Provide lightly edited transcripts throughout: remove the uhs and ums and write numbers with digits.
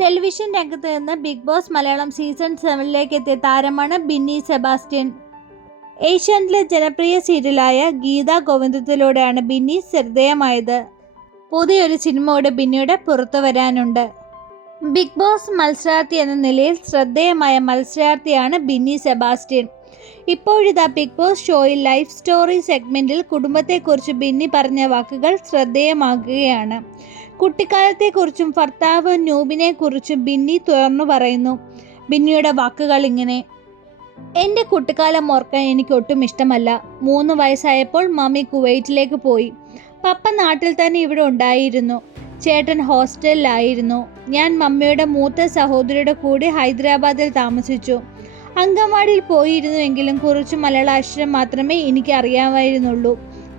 Television രംഗത്ത് നിന്ന് big boss Malayalam season 7 എത്തിയ താരമാണ് ബിന്നി സെബാസ്റ്റ്യൻ. ഏഷ്യാനെറ്റിലെ ജനപ്രിയ സീരിയലായ ഗീതാ ഗോവിന്ദത്തിലൂടെയാണ് ബിന്നി ശ്രദ്ധേയമായത്. പുതിയൊരു സിനിമയുടെ ബിന്നിയുടെ പുറത്തു വരാനുണ്ട്. ബിഗ് ബോസ് മത്സരാർത്ഥി എന്ന നിലയിൽ ശ്രദ്ധേയമായ മത്സരാർത്ഥിയാണ് ബിന്നി സെബാസ്റ്റ്യൻ. ഇപ്പോഴിതാ ബിഗ് ബോസ് ഷോയിൽ ലൈഫ് സ്റ്റോറി സെഗ്മെന്റിൽ കുടുംബത്തെക്കുറിച്ച് ബിന്നി പറഞ്ഞ വാക്കുകൾ ശ്രദ്ധേയമാകുകയാണ്. കുട്ടിക്കാലത്തെക്കുറിച്ചും ഭർത്താവ് നൂബിനെക്കുറിച്ചും ബിന്നി തുറന്നു പറയുന്നു. ബിന്നിയുടെ വാക്കുകൾ ഇങ്ങനെ: എൻ്റെ കുട്ടിക്കാലം ഓർക്കാൻ എനിക്ക് ഒട്ടും ഇഷ്ടമല്ല. 3 വയസ്സായപ്പോൾ മമ്മി കുവൈറ്റിലേക്ക് പോയി. പപ്പ നാട്ടിൽ തന്നെ ഇവിടെ ഉണ്ടായിരുന്നു. ചേട്ടൻ ഹോസ്റ്റലിലായിരുന്നു. ഞാൻ മമ്മിയുടെ മൂത്ത സഹോദരിയുടെ കൂടെ ഹൈദരാബാദിൽ താമസിച്ചു. അങ്കമാടിയിൽ പോയിരുന്നുവെങ്കിലും കുറച്ച് മലയാള അക്ഷരം മാത്രമേ എനിക്ക് അറിയാമായിരുന്നുള്ളൂ.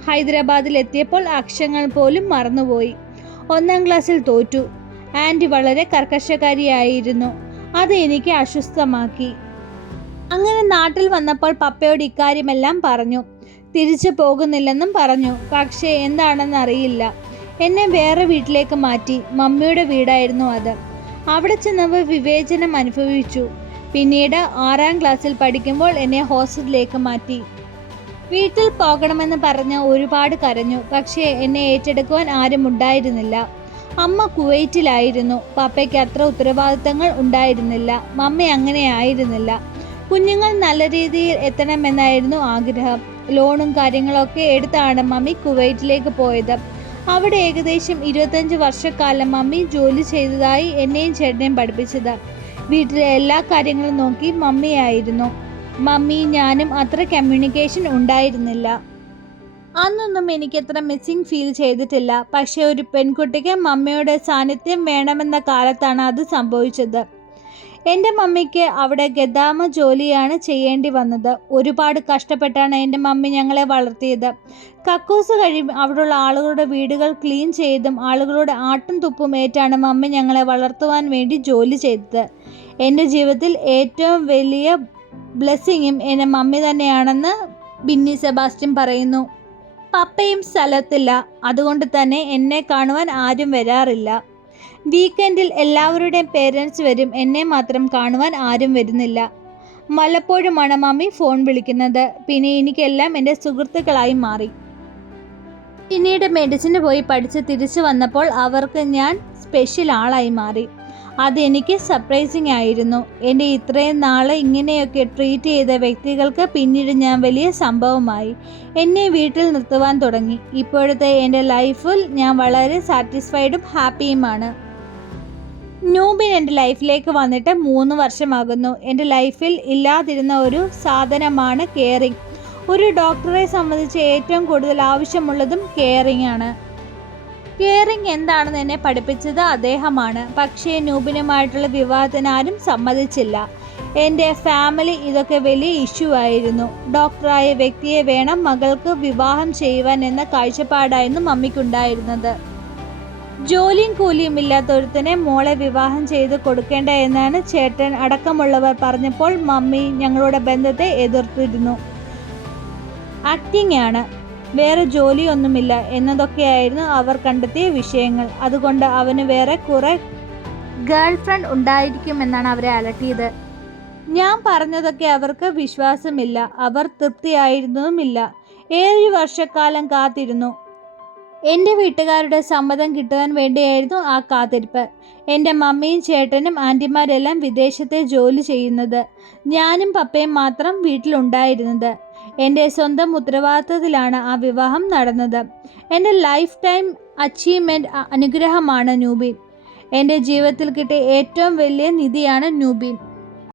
ഹൈദരാബാദിൽ എത്തിയപ്പോൾ അക്ഷരങ്ങൾ പോലും മറന്നുപോയി. 1ാം ക്ലാസ്സിൽ തോറ്റു. ആൻറ്റി വളരെ കർക്കശക്കാരിയായിരുന്നു. അത് എനിക്ക് അസ്വസ്ഥമാക്കി. അങ്ങനെ നാട്ടിൽ വന്നപ്പോൾ പപ്പയോട് ഇക്കാര്യമെല്ലാം പറഞ്ഞു. തിരിച്ചു പോകുന്നില്ലെന്നും പറഞ്ഞു. പക്ഷേ എന്താണെന്ന് അറിയില്ല. എന്നെ വേറെ വീട്ടിലേക്ക് മാറ്റി. മമ്മിയുടെ വീടായിരുന്നു അത്. അവിടെ ചെന്നപ്പോൾ വിവേചനം അനുഭവിച്ചു. പിന്നീട് 6ാം ക്ലാസ്സിൽ പഠിക്കുമ്പോൾ എന്നെ ഹോസ്റ്റലിലേക്ക് മാറ്റി. വീട്ടിൽ പോകണമെന്ന് പറഞ്ഞ് ഒരുപാട് കരഞ്ഞു. പക്ഷേ എന്നെ ഏറ്റെടുക്കുവാൻ ആരും ഉണ്ടായിരുന്നില്ല. അമ്മ കുവൈറ്റിലായിരുന്നു. പപ്പയ്ക്ക് അത്ര ഉത്തരവാദിത്തങ്ങൾ ഉണ്ടായിരുന്നില്ല. മമ്മി അങ്ങനെ ആയിരുന്നില്ല. കുഞ്ഞുങ്ങൾ നല്ല രീതിയിൽ എത്തണമെന്നായിരുന്നു ആഗ്രഹം. ലോണും കാര്യങ്ങളൊക്കെ എടുത്താണ് മമ്മി കുവൈറ്റിലേക്ക് പോയത്. അവിടെ ഏകദേശം 25 വർഷക്കാലം മമ്മി ജോലി ചെയ്തതായി എന്നെയും ചേട്ടനെയും പഠിപ്പിച്ചത്. വീട്ടിലെ എല്ലാ കാര്യങ്ങളും നോക്കി മമ്മിയായിരുന്നു. മമ്മി ഞാനും അത്ര കമ്മ്യൂണിക്കേഷൻ ഉണ്ടായിരുന്നില്ല. അന്നൊന്നും എനിക്കത്ര മിസ്സിങ് ഫീൽ ചെയ്തിട്ടില്ല. പക്ഷേ ഒരു പെൺകുട്ടിക്ക് മമ്മിയുടെ സാന്നിധ്യം വേണമെന്ന കാലത്താണ് അത് സംഭവിച്ചത്. എൻ്റെ മമ്മിക്ക് അവിടെ ഗദാമ ജോലിയാണ് ചെയ്യേണ്ടി വന്നത്. ഒരുപാട് കഷ്ടപ്പെട്ടാണ് എൻ്റെ മമ്മി ഞങ്ങളെ വളർത്തിയത്. കക്കൂസ് കഴിയും അവിടെയുള്ള ആളുകളുടെ വീടുകൾ ക്ലീൻ ചെയ്തും ആളുകളുടെ ആട്ടും തുപ്പും ഏറ്റാണ് മമ്മി ഞങ്ങളെ വളർത്തുവാൻ വേണ്ടി ജോലി ചെയ്തത്. എൻ്റെ ജീവിതത്തിൽ ഏറ്റവും വലിയ ബ്ലെസ്സിങ്ങും എൻ്റെ മമ്മി തന്നെയാണെന്ന് ബിന്നി സെബാസ്റ്റ്യൻ പറയുന്നു. പപ്പയും സ്ഥലത്തില്ല. അതുകൊണ്ട് തന്നെ എന്നെ കാണുവാൻ ആരും വരാറില്ല. വീക്കെൻഡിൽ എല്ലാവരുടെയും പേരൻസ് വരും. എന്നെ മാത്രം കാണുവാൻ ആരും വരുന്നില്ല. വല്ലപ്പോഴുമാണ് മമ്മി ഫോൺ വിളിക്കുന്നത്. പിന്നെ എനിക്കെല്ലാം എൻ്റെ സുഹൃത്തുക്കളായി മാറി. പിന്നീട് മെഡിസിന് പോയി പഠിച്ച് തിരിച്ചു വന്നപ്പോൾ അവർക്ക് ഞാൻ സ്പെഷ്യൽ ആളായി മാറി. അതെനിക്ക് സർപ്രൈസിങ് ആയിരുന്നു. എൻ്റെ ഇത്രയും നാൾ ഇങ്ങനെയൊക്കെ ട്രീറ്റ് ചെയ്ത വ്യക്തികൾക്ക് പിന്നീട് ഞാൻ വലിയ സംഭവമായി. എന്നെ വീട്ടിൽ നിർത്തുവാൻ തുടങ്ങി. ഇപ്പോഴത്തെ എൻ്റെ ലൈഫിൽ ഞാൻ വളരെ സാറ്റിസ്ഫൈഡും ഹാപ്പിയുമാണ്. നൂബിൻ എൻ്റെ ലൈഫിലേക്ക് വന്നിട്ട് 3 വർഷമാകുന്നു. എൻ്റെ ലൈഫിൽ ഇല്ലാതിരുന്ന ഒരു സാധനമാണ് കെയറിങ്. ഒരു ഡോക്ടറെ സംബന്ധിച്ച് ഏറ്റവും കൂടുതൽ ആവശ്യമുള്ളതും കെയറിങ് ആണ്. കെയറിങ് എന്താണെന്ന് എന്നെ പഠിപ്പിച്ചത് അദ്ദേഹമാണ്. പക്ഷേ നൂബിനുമായിട്ടുള്ള വിവാഹത്തിന് ആരും സമ്മതിച്ചില്ല. എൻ്റെ ഫാമിലി ഇതൊക്കെ വലിയ ഇഷ്യൂ ആയിരുന്നു. ഡോക്ടറായ വ്യക്തിയെ വേണം മകൾക്ക് വിവാഹം ചെയ്യുവാൻ എന്ന കാഴ്ചപ്പാടായിരുന്നു മമ്മിക്കുണ്ടായിരുന്നത്. ജോലിയും കൂലിയും ഇല്ലാത്ത ഒരുത്തനെ മോളെ വിവാഹം ചെയ്ത് കൊടുക്കേണ്ട എന്നാണ് ചേട്ടൻ അടക്കമുള്ളവർ പറഞ്ഞപ്പോൾ മമ്മി ഞങ്ങളുടെ ബന്ധത്തെ എതിർത്തിരുന്നു. ആക്ടിങ് ആണ്, വേറെ ജോലിയൊന്നുമില്ല എന്നതൊക്കെയായിരുന്നു അവർ കണ്ടെത്തിയ വിഷയങ്ങൾ. അതുകൊണ്ട് അവന് വേറെ കുറെ ഗേൾ ഫ്രണ്ട് ഉണ്ടായിരിക്കുമെന്നാണ് അവരെ അലട്ടിയത്. ഞാൻ പറഞ്ഞതൊക്കെ അവർക്ക് വിശ്വാസമില്ല. അവർ തൃപ്തിയായിരുന്നതുമില്ല. 7 വർഷക്കാലം കാത്തിരുന്നു. എൻ്റെ വീട്ടുകാരുടെ സമ്മതം കിട്ടുവാൻ വേണ്ടിയായിരുന്നു ആ കാത്തിരിപ്പ്. എൻ്റെ മമ്മിയും ചേട്ടനും ആൻറ്റിമാരെല്ലാം വിദേശത്തെ ജോലി ചെയ്യുന്നത്. ഞാനും പപ്പയും മാത്രം വീട്ടിലുണ്ടായിരുന്നത്. എൻ്റെ സ്വന്തം ഉത്തരവാദിത്തത്തിലാണ് ആ വിവാഹം നടന്നത്. എൻ്റെ ലൈഫ് ടൈം അച്ചീവ്മെൻറ്റ് അനുഗ്രഹമാണ് നൂബിൻ. എൻ്റെ ജീവിതത്തിൽ കിട്ടിയ ഏറ്റവും വലിയ നിധിയാണ് നൂബിൻ.